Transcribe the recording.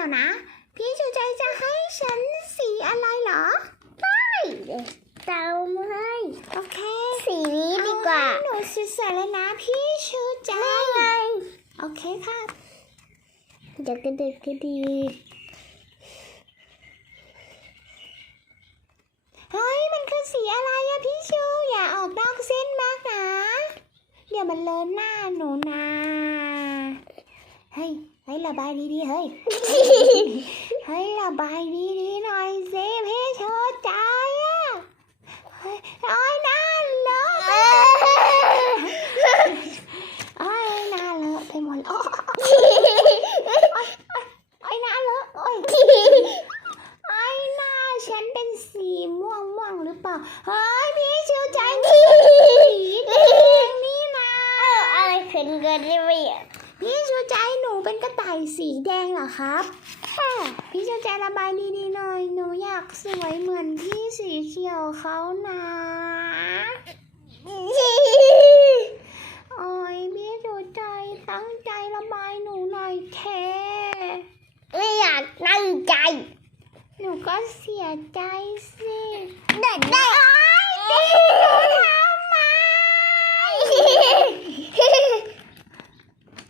พี่สีเขียวนะ พี่ชูใจจะให้ฉันสีอะไรเหรอเตาให้โอเค สีนี้ดีกว่าเอให้หนูสวยๆเลยนะ พี่ชูใจไงโอเคครับเดี๋ยวกระดึกกระดีเฮ้ย มันคือสีอะไรอะพี่ชู อย่าออกนอกเส้นมากนะ เดี๋ยวมันเลอะหน้าหนูนะเฮ้ยเฮ้ย ระบายดีๆเฮ้ย เฮ้ยระบายดีๆหน่อยสิพี่ชูใจอะเฮ้ยโอ้ยหน้าเลอะไปโอ้ยหน้าเลอะไปหมดแล้วโอ้ยโอ้ยหน้าเลอะโอ้ยไอ้หน้าฉันเป็นสีม่วงม่วงๆหรือเปล่า เฮ้ยพี่ชิวใจนี่สีแดงนี่นะ อะไรขึ้นกันได้ไหมอะพี่ชิวใจหนูเป็ นกระต่ายสีแดงเหรอครับพี่ชิวใจระบายดีๆหน่อย หนูอยากสวยเหมือนพี่สีเขียวเขานะโอ้ยพี่ชิวใจตั้งใจระบายหนูหน่อยแท้ไม่อยากตั้งใจ หนูก็เสียใจสิ